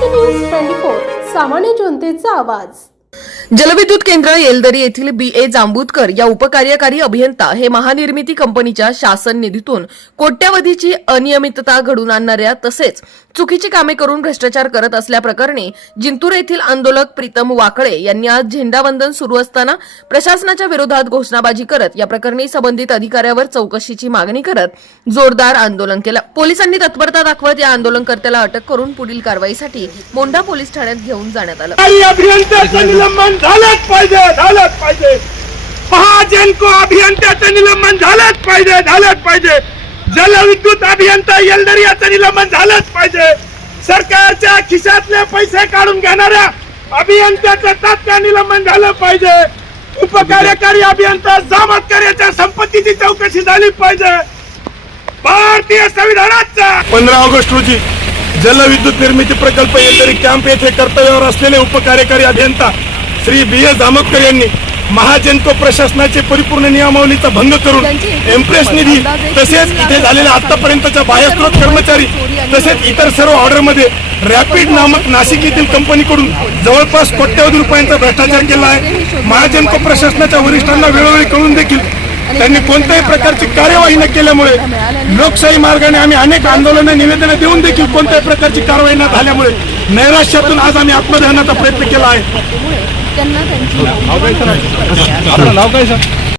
Maharashtra news 24 सामान्य जनतेचा आवाज। जलविद्युत केंद्र येलदरी येथील BA जांबुतकर या उपकार्यकारी अभियंता हे महानिर्मिती कंपनीच्या शासन निधीतून कोट्यावधीची अनियमितता घडून आणणाऱ्या तसेच चुकीची कामे करून भ्रष्टाचार करत असल्याप्रकरणी जिंतूर येथील आंदोलक प्रीतम वाकळे यांनी आज झेंडावंदन सुरू असताना प्रशासनाच्या विरोधात घोषणाबाजी करत या प्रकरणी संबंधित अधिकाऱ्यावर चौकशीची मागणी करत जोरदार आंदोलन केलं। पोलिसांनी तत्परता दाखवत या आंदोलनकर्त्याला अटक करून पुढील कारवाईसाठी मोंढा पोलीस ठाण्यात घेऊन जाण्यात आलं। निलंबन झालंच पाहिजे महाजनको अभियंत्याचं निलंबन झालंच पाहिजे जलविद्युत अभियंता येलदरी याचं निलंबन झालंच पाहिजे। सरकारच्या खिशातले पैसे काढून घेणाऱ्या अभियंत्याचं तात्काळ निलंबन झालं पाहिजे। उपकार्यकारी अभियंता जांबुतकर याच्या संपत्तीची चौकशी झाली पाहिजे। भारतीय संविधानाचा 15 ऑगस्ट रोजी जलविद्युत निर्मिती प्रकल्प येलदरी कॅम्प येथे कर्तव्यावर असलेले उपकार्यकारी अभियंता श्री BA जांबुतकर यांनी महाजनको प्रशासनाचे परिपूर्ण नियमावलीचा भंग करून एम्प्रेस निधी तसेच इथे झालेल्या आतापर्यंतच्या बाह्यस्त्रोत कर्मचारी तसेच इतर सर्व ऑर्डरमध्ये रॅपिड नामक नाशिक येथील कंपनीकडून जवळपास कोट्यवधी रुपयांचा भ्रष्टाचार केला आहे। महाजनको प्रशासनाच्या वरिष्ठांना वेळोवेळी कळून देखील त्यांनी कोणत्याही प्रकारची कार्यवाही न केल्यामुळे लोकशाही मार्गाने आम्ही अनेक आंदोलने निवेदने देऊन देखील कोणत्याही प्रकारची कारवाई न झाल्यामुळे नैराश्यातून आज आम्ही आत्मदहनाचा प्रयत्न केला आहे। त्यांना त्यांची आपलं नाव काय सर?